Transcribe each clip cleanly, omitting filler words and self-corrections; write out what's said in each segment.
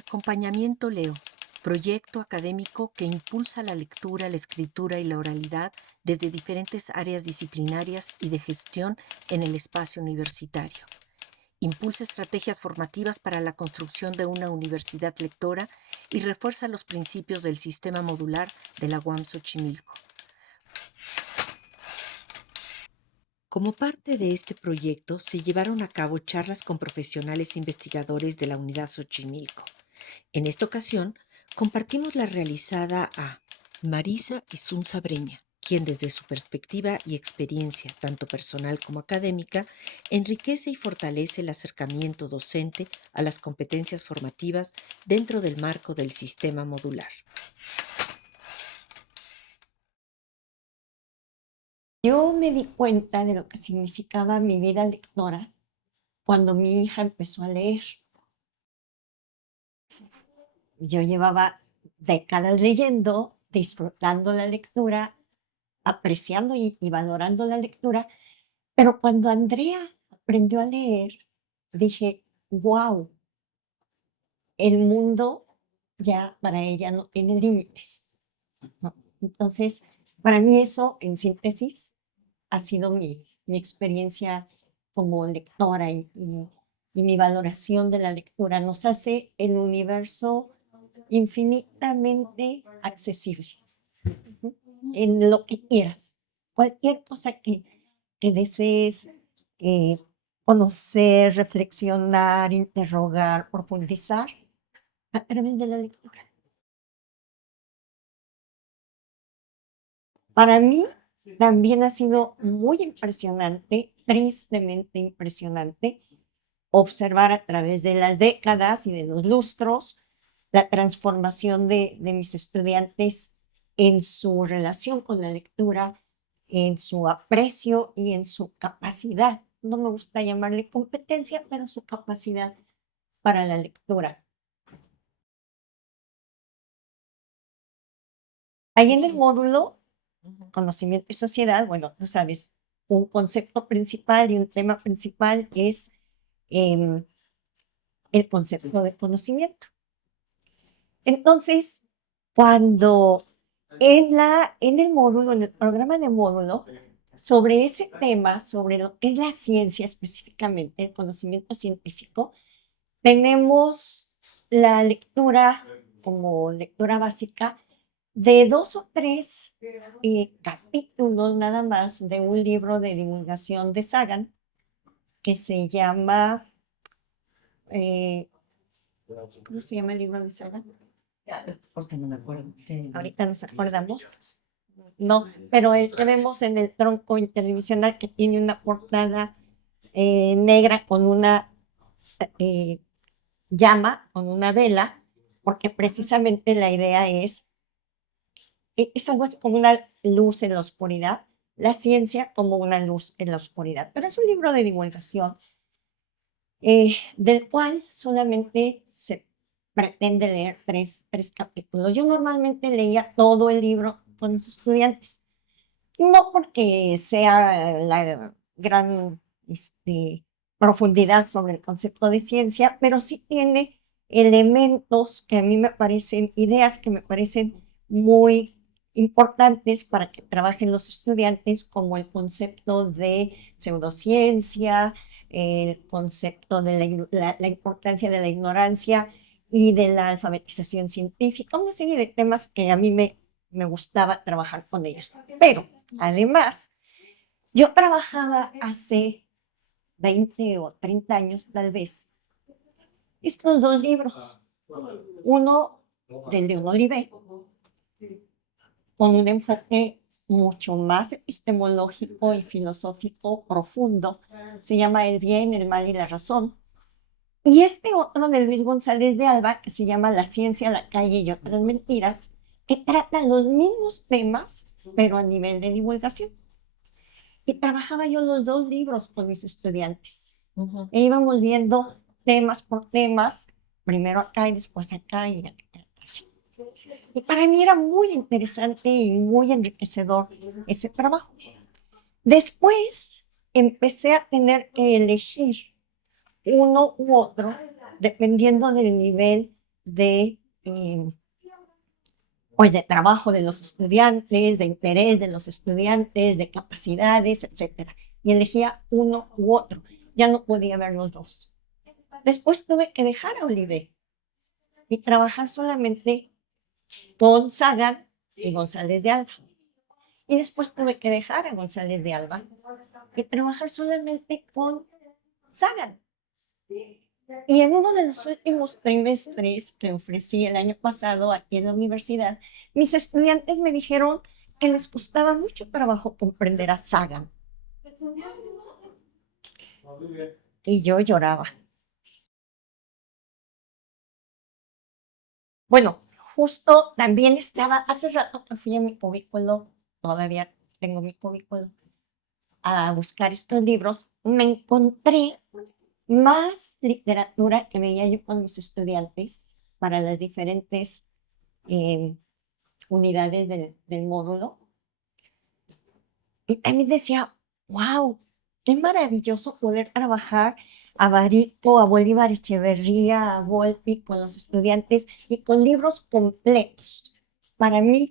Acompañamiento Leo, proyecto académico que impulsa la lectura, la escritura y la oralidad desde diferentes áreas disciplinarias y de gestión en el espacio universitario. Impulsa estrategias formativas para la construcción de una universidad lectora y refuerza los principios del sistema modular de la UAM Xochimilco. Como parte de este proyecto, se llevaron a cabo charlas con profesionales investigadores de la Unidad Xochimilco. En esta ocasión, compartimos la realizada a Marisa Isunza Breña, quien desde su perspectiva y experiencia, tanto personal como académica, enriquece y fortalece el acercamiento docente a las competencias formativas dentro del marco del sistema modular. Yo me di cuenta de lo que significaba mi vida lectora cuando mi hija empezó a leer. Yo llevaba décadas leyendo, disfrutando la lectura, apreciando y valorando la lectura, pero cuando Andrea aprendió a leer, dije, wow, el mundo ya para ella no tiene límites, ¿no? Entonces, para mí eso, en síntesis, ha sido mi experiencia como lectora y mi valoración de la lectura. Nos hace el universo infinitamente accesible, ¿no? En lo que quieras. Cualquier cosa que desees conocer, reflexionar, interrogar, profundizar a través de la lectura. Para mí también ha sido muy impresionante, tristemente impresionante, observar a través de las décadas y de los lustros la transformación de mis estudiantes en su relación con la lectura, en su aprecio y en su capacidad. No me gusta llamarle competencia, pero su capacidad para la lectura. Ahí en el módulo Conocimiento y Sociedad, bueno, tú sabes, un concepto principal y un tema principal es em, el concepto de conocimiento. Entonces, cuando en el módulo, en el programa de módulo, sobre ese tema, sobre lo que es la ciencia específicamente, el conocimiento científico, tenemos la lectura como lectura básica de 2 o 3 capítulos nada más de un libro de divulgación de Sagan que se llama, ¿cómo se llama el libro de Sagan? Porque no me acuerdo. Ahorita nos acordamos. No, pero el que vemos en el tronco interdivisional que tiene una portada negra con una eh, llama, con una vela, porque precisamente la idea es algo así como una luz en la oscuridad, la ciencia como una luz en la oscuridad. Pero es un libro de divulgación del cual solamente se pretende leer tres capítulos. Yo normalmente leía todo el libro con los estudiantes, no porque sea la gran profundidad sobre el concepto de ciencia, pero sí tiene elementos que a mí me parecen, ideas que me parecen muy importantes para que trabajen los estudiantes, como el concepto de pseudociencia, el concepto de la importancia de la ignorancia y de la alfabetización científica, una serie de temas que a mí me gustaba trabajar con ellos. Pero además, yo trabajaba hace 20 o 30 años, tal vez, estos dos libros. Uno de León Olivé, con un enfoque mucho más epistemológico y filosófico profundo. Se llama El bien, el mal y la razón. Y este otro de Luis González de Alba, que se llama La ciencia, la calle y otras mentiras, que trata los mismos temas, pero a nivel de divulgación. Y trabajaba yo los dos libros con mis estudiantes. E íbamos viendo temas por temas, primero acá y después acá y acá. Así. Y para mí era muy interesante y muy enriquecedor ese trabajo. Después empecé a tener que elegir uno u otro dependiendo del nivel pues de trabajo de los estudiantes, de interés de los estudiantes, de capacidades, etcétera. Y elegía uno u otro. Ya no podía ver los dos. Después tuve que dejar a Olivet y trabajar solamente con Sagan y González de Alba. Y después tuve que dejar a González de Alba y trabajar solamente con Sagan. Y en uno de los últimos trimestres que ofrecí el año pasado aquí en la universidad, mis estudiantes me dijeron que les costaba mucho trabajo comprender a Sagan. Y yo lloraba. Bueno, justo también estaba, hace rato que fui a mi cubículo, todavía tengo mi cubículo, a buscar estos libros, me encontré más literatura que veía yo con mis estudiantes para las diferentes unidades del módulo. Y también decía, wow, qué maravilloso poder trabajar a Barico, a Bolívar Echeverría, a Volpi con los estudiantes y con libros completos. Para mí,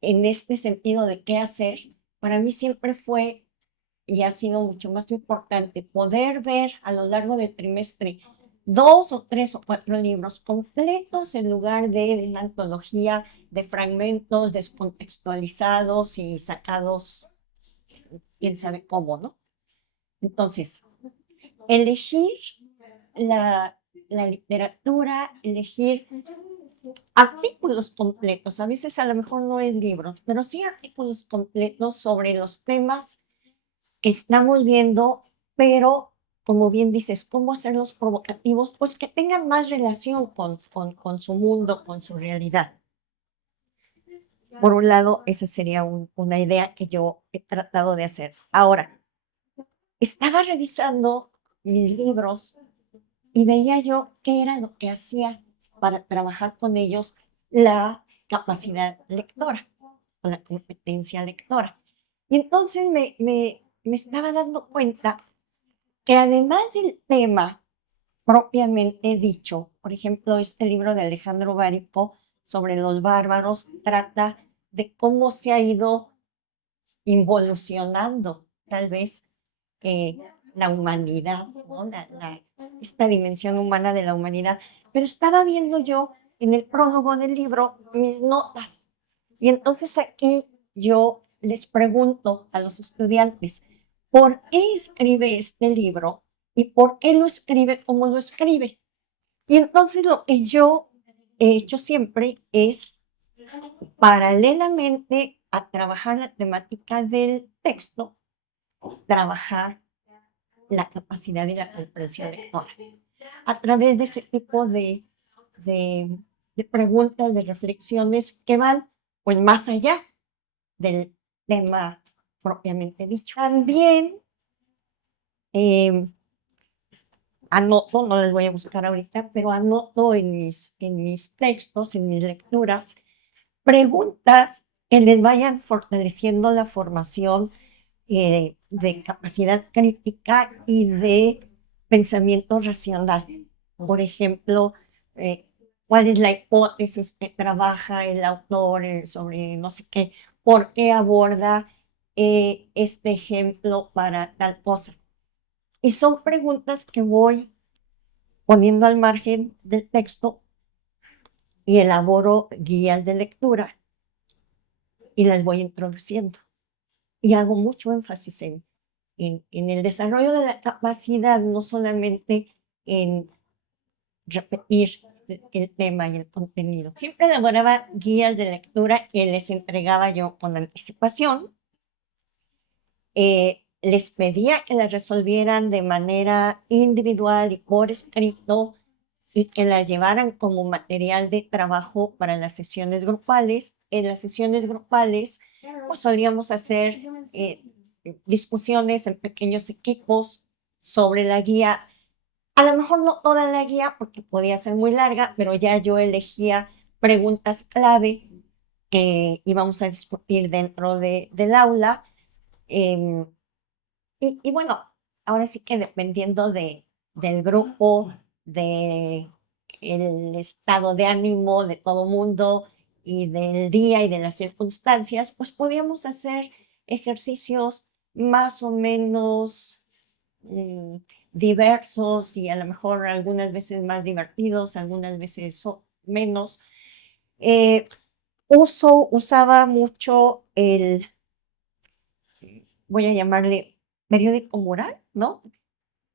en este sentido de qué hacer, para mí siempre fue y ha sido mucho más importante poder ver a lo largo del trimestre 2 o 3 o 4 libros completos en lugar de una antología de fragmentos descontextualizados y sacados quién sabe cómo, ¿no? Entonces, elegir la literatura, elegir artículos completos, a veces a lo mejor no es libros, pero sí artículos completos sobre los temas que estamos viendo, pero como bien dices, ¿cómo hacerlos provocativos? Pues que tengan más relación con su mundo, con su realidad. Por un lado, esa sería una idea que yo he tratado de hacer. Ahora, estaba revisando mis libros y veía yo qué era lo que hacía para trabajar con ellos la capacidad lectora o la competencia lectora. Y entonces me estaba dando cuenta que además del tema propiamente dicho, por ejemplo, este libro de Alejandro Bárico sobre los bárbaros trata de cómo se ha ido involucionando tal vez la humanidad, ¿no? Esta dimensión humana de la humanidad. Pero estaba viendo yo en el prólogo del libro mis notas. Y entonces aquí yo les pregunto a los estudiantes, ¿por qué escribe este libro? ¿Y por qué lo escribe como lo escribe? Y entonces lo que yo he hecho siempre es, paralelamente a trabajar la temática del texto, trabajar la capacidad y la comprensión lectora a través de ese tipo de, de preguntas, de reflexiones que van pues más allá del tema propiamente dicho. También anoto, no les voy a buscar ahorita, pero anoto en mis textos, en mis lecturas, preguntas que les vayan fortaleciendo la formación de capacidad crítica y de pensamiento racional. Por ejemplo, ¿cuál es la hipótesis que trabaja el autor sobre no sé qué? ¿Por qué aborda este ejemplo para tal cosa? Y son preguntas que voy poniendo al margen del texto y elaboro guías de lectura y las voy introduciendo. Y hago mucho énfasis en el desarrollo de la capacidad, no solamente en repetir el tema y el contenido. Siempre elaboraba guías de lectura que les entregaba yo con anticipación. Les pedía que las resolvieran de manera individual y por escrito y que las llevaran como material de trabajo para las sesiones grupales. En las sesiones grupales pues, solíamos hacer discusiones en pequeños equipos sobre la guía. A lo mejor no toda la guía porque podía ser muy larga, pero ya yo elegía preguntas clave que íbamos a discutir dentro del aula. Eh, y bueno, ahora sí que dependiendo del grupo, de el estado de ánimo de todo mundo y del día y de las circunstancias, pues podíamos hacer ejercicios más o menos diversos y a lo mejor algunas veces más divertidos, algunas veces menos. Eh, usaba mucho voy a llamarle periódico mural, ¿no?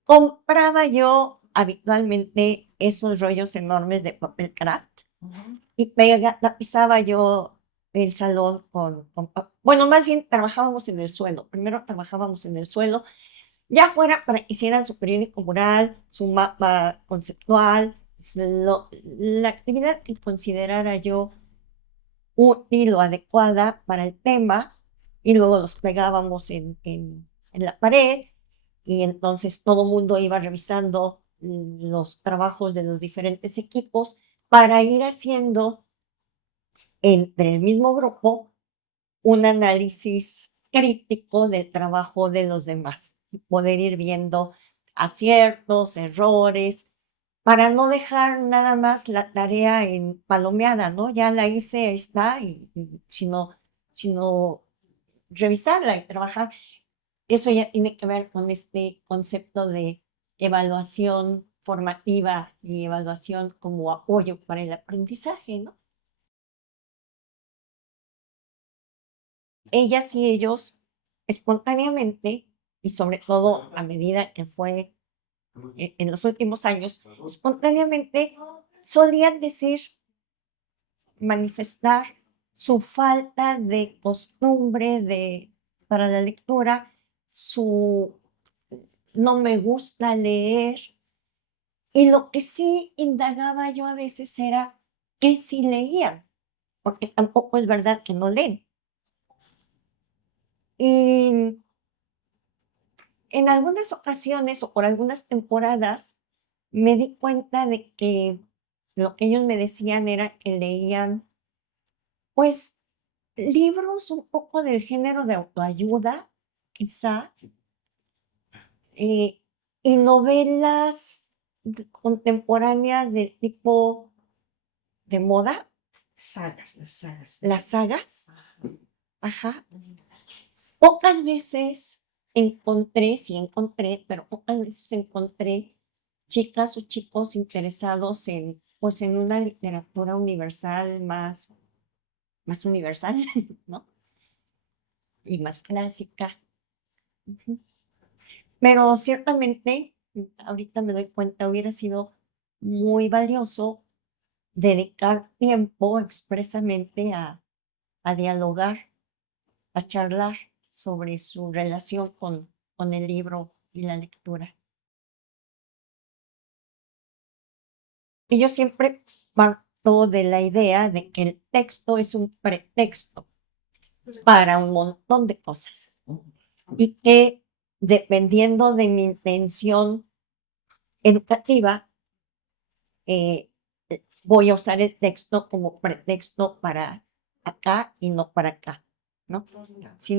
Compraba yo habitualmente esos rollos enormes de papel craft y tapizaba yo el salón bueno, más bien trabajábamos en el suelo. Primero trabajábamos en el suelo, ya fuera para que hicieran su periódico mural, su mapa conceptual, la actividad que considerara yo útil o adecuada para el tema, y luego los pegábamos en la pared, y entonces todo el mundo iba revisando los trabajos de los diferentes equipos para ir haciendo entre el mismo grupo un análisis crítico del trabajo de los demás y poder ir viendo aciertos, errores, para no dejar nada más la tarea en palomeada, ¿no? Ya la hice, ahí está, sino revisarla y trabajar. Eso ya tiene que ver con este concepto de evaluación formativa y evaluación como apoyo para el aprendizaje, ¿no? Ellas y ellos espontáneamente, y sobre todo a medida que fue en los últimos años, espontáneamente solían decir, manifestar su falta de costumbre para la lectura, su no me gusta leer, y lo que sí indagaba yo a veces era que si leían, porque tampoco es verdad que no leen. Y en algunas ocasiones o por algunas temporadas me di cuenta de que lo que ellos me decían era que leían, pues, libros un poco del género de autoayuda, quizá, eh, y novelas contemporáneas del tipo de moda, las sagas, ajá. Pocas veces sí encontré, pero pocas veces encontré chicas o chicos interesados pues, en una literatura universal más universal, ¿no? Y más clásica. Ujú. Pero ciertamente, ahorita me doy cuenta, hubiera sido muy valioso dedicar tiempo expresamente a dialogar, a charlar sobre su relación con el libro y la lectura. Y yo siempre parto de la idea de que el texto es un pretexto para un montón de cosas y que dependiendo de mi intención educativa, eh, voy a usar el texto como pretexto para acá y no para acá, ¿no? Si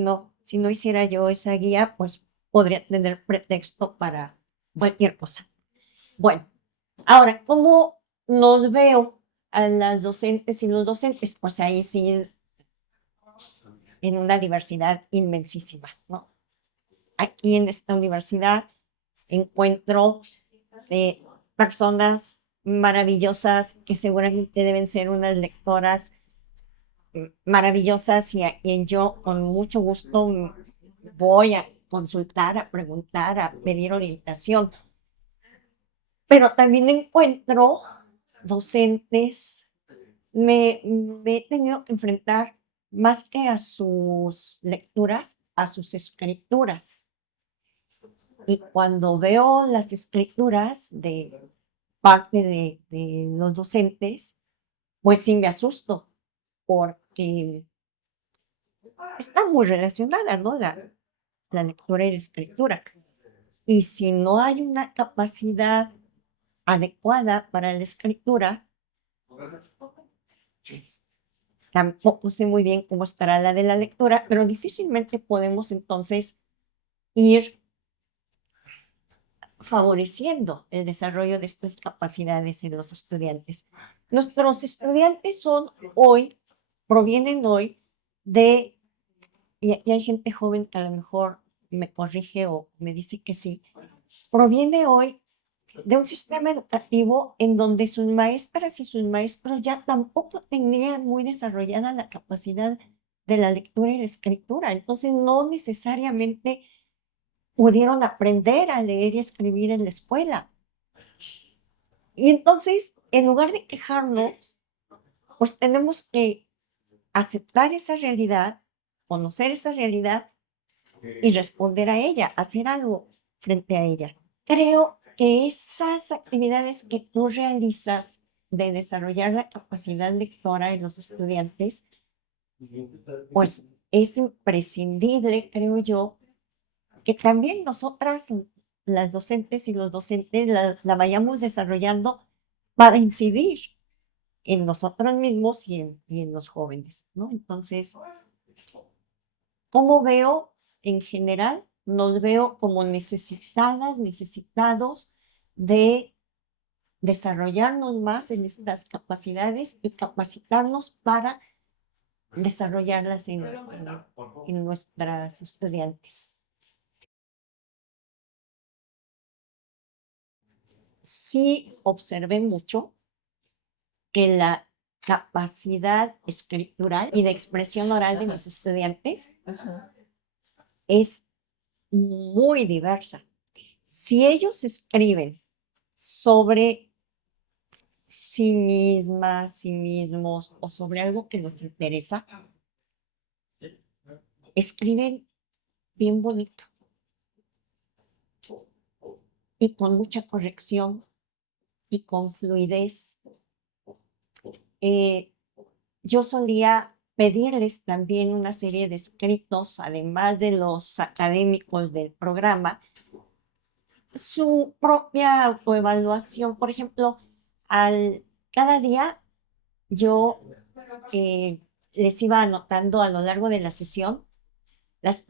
no hiciera yo esa guía, pues podría tener pretexto para cualquier cosa. Bueno, ahora, ¿cómo nos veo a las docentes y los docentes? Pues ahí sí, en una diversidad inmensísima, ¿no? Aquí en esta universidad encuentro personas maravillosas que seguramente deben ser unas lectoras maravillosas y yo con mucho gusto voy a consultar, a preguntar, a pedir orientación. Pero también encuentro docentes, me he tenido que enfrentar más que a sus lecturas, a sus escrituras. Y cuando veo las escrituras de parte de los docentes, pues sí me asusto, porque está muy relacionada, ¿no? La lectura y la escritura. Y si no hay una capacidad adecuada para la escritura, tampoco sé muy bien cómo estará la de la lectura, pero difícilmente podemos entonces ir favoreciendo el desarrollo de estas capacidades en los estudiantes. Nuestros estudiantes provienen hoy de, y hay gente joven que a lo mejor me corrige o me dice que sí, proviene hoy de un sistema educativo en donde sus maestras y sus maestros ya tampoco tenían muy desarrollada la capacidad de la lectura y la escritura. Entonces, no necesariamente pudieron aprender a leer y escribir en la escuela. Y entonces, en lugar de quejarnos, pues tenemos que aceptar esa realidad, conocer esa realidad y responder a ella, hacer algo frente a ella. Creo que esas actividades que tú realizas de desarrollar la capacidad lectora en los estudiantes, pues es imprescindible, creo yo, que también nosotras, las docentes y los docentes, la vayamos desarrollando para incidir en nosotros mismos y en los jóvenes, ¿no? Entonces, ¿cómo veo en general? Nos veo como necesitadas, necesitados de desarrollarnos más en estas capacidades y capacitarnos para desarrollarlas en nuestras estudiantes. Sí observé mucho que la capacidad escritural y de expresión oral de mis estudiantes es muy diversa. Si ellos escriben sobre sí mismas, sí mismos o sobre algo que nos interesa, escriben bien bonito y con mucha corrección y con fluidez. Yo solía pedirles también una serie de escritos, además de los académicos del programa, su propia autoevaluación. Por ejemplo, cada día yo les iba anotando a lo largo de la sesión las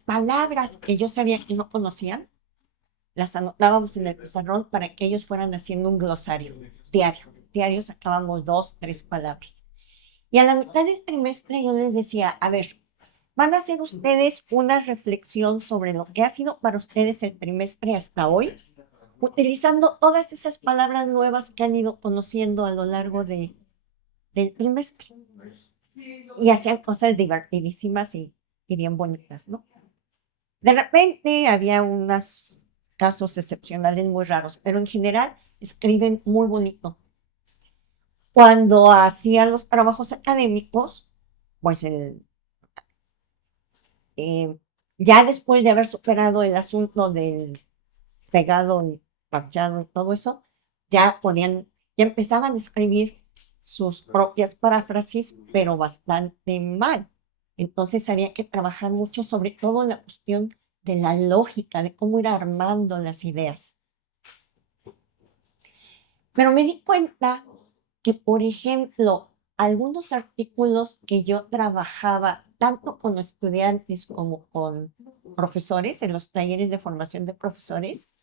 palabras que yo sabía que no conocían, las anotábamos en el pizarrón para que ellos fueran haciendo un glosario diario. Diario sacábamos 2, 3 palabras. Y a la mitad del trimestre yo les decía, a ver, van a hacer ustedes una reflexión sobre lo que ha sido para ustedes el trimestre hasta hoy, utilizando todas esas palabras nuevas que han ido conociendo a lo largo del trimestre. Y hacían cosas divertidísimas y bien bonitas, ¿no? De repente había unos casos excepcionales muy raros, pero en general escriben muy bonito. Cuando hacían los trabajos académicos, pues ya después de haber superado el asunto del pegado y parchado y todo eso, ya empezaban a escribir sus propias paráfrasis, pero bastante mal. Entonces había que trabajar mucho, sobre todo la cuestión de la lógica, de cómo ir armando las ideas. Pero me di cuenta que, por ejemplo, algunos artículos que yo trabajaba tanto con estudiantes como con profesores en los talleres de formación de profesores,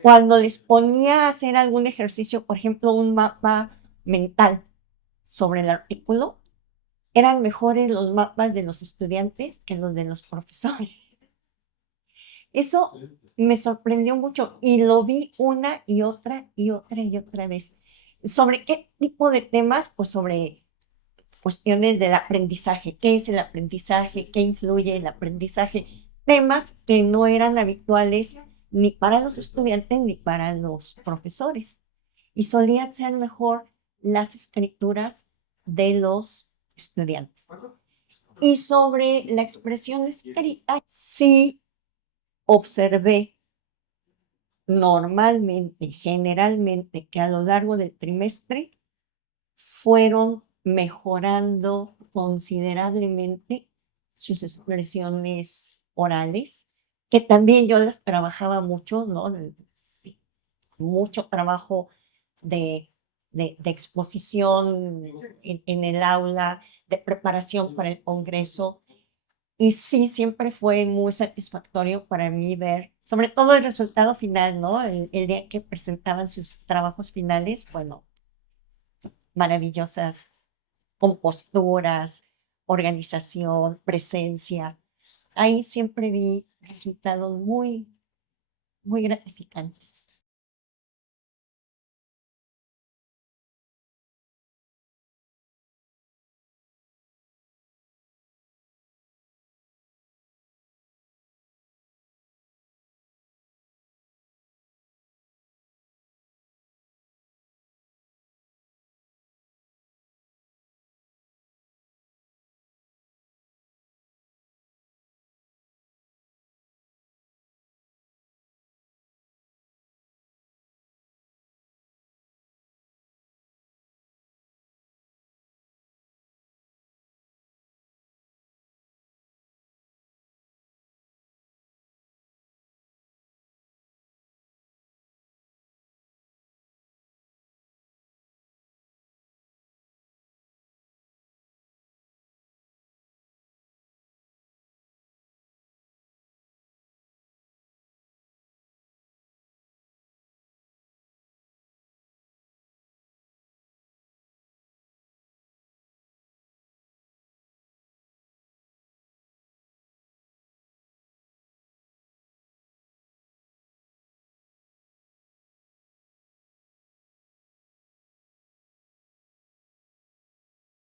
cuando les ponía a hacer algún ejercicio, por ejemplo, un mapa mental sobre el artículo, eran mejores los mapas de los estudiantes que los de los profesores. Eso me sorprendió mucho y lo vi una y otra y otra y otra vez. ¿Sobre qué tipo de temas? Pues sobre cuestiones del aprendizaje. ¿Qué es el aprendizaje? ¿Qué influye el aprendizaje? Temas que no eran habituales ni para los estudiantes ni para los profesores. Y solían ser mejor las escrituras de los estudiantes. Y sobre la expresión escrita, sí observé normalmente, generalmente, que a lo largo del trimestre fueron mejorando considerablemente sus expresiones orales, que también yo las trabajaba mucho, ¿no? Mucho trabajo de exposición en el aula, de preparación para el congreso. Y sí, siempre fue muy satisfactorio para mí ver sobre todo el resultado final, ¿no? El día que presentaban sus trabajos finales, bueno, maravillosas composturas, organización, presencia. Ahí siempre vi resultados muy, muy gratificantes.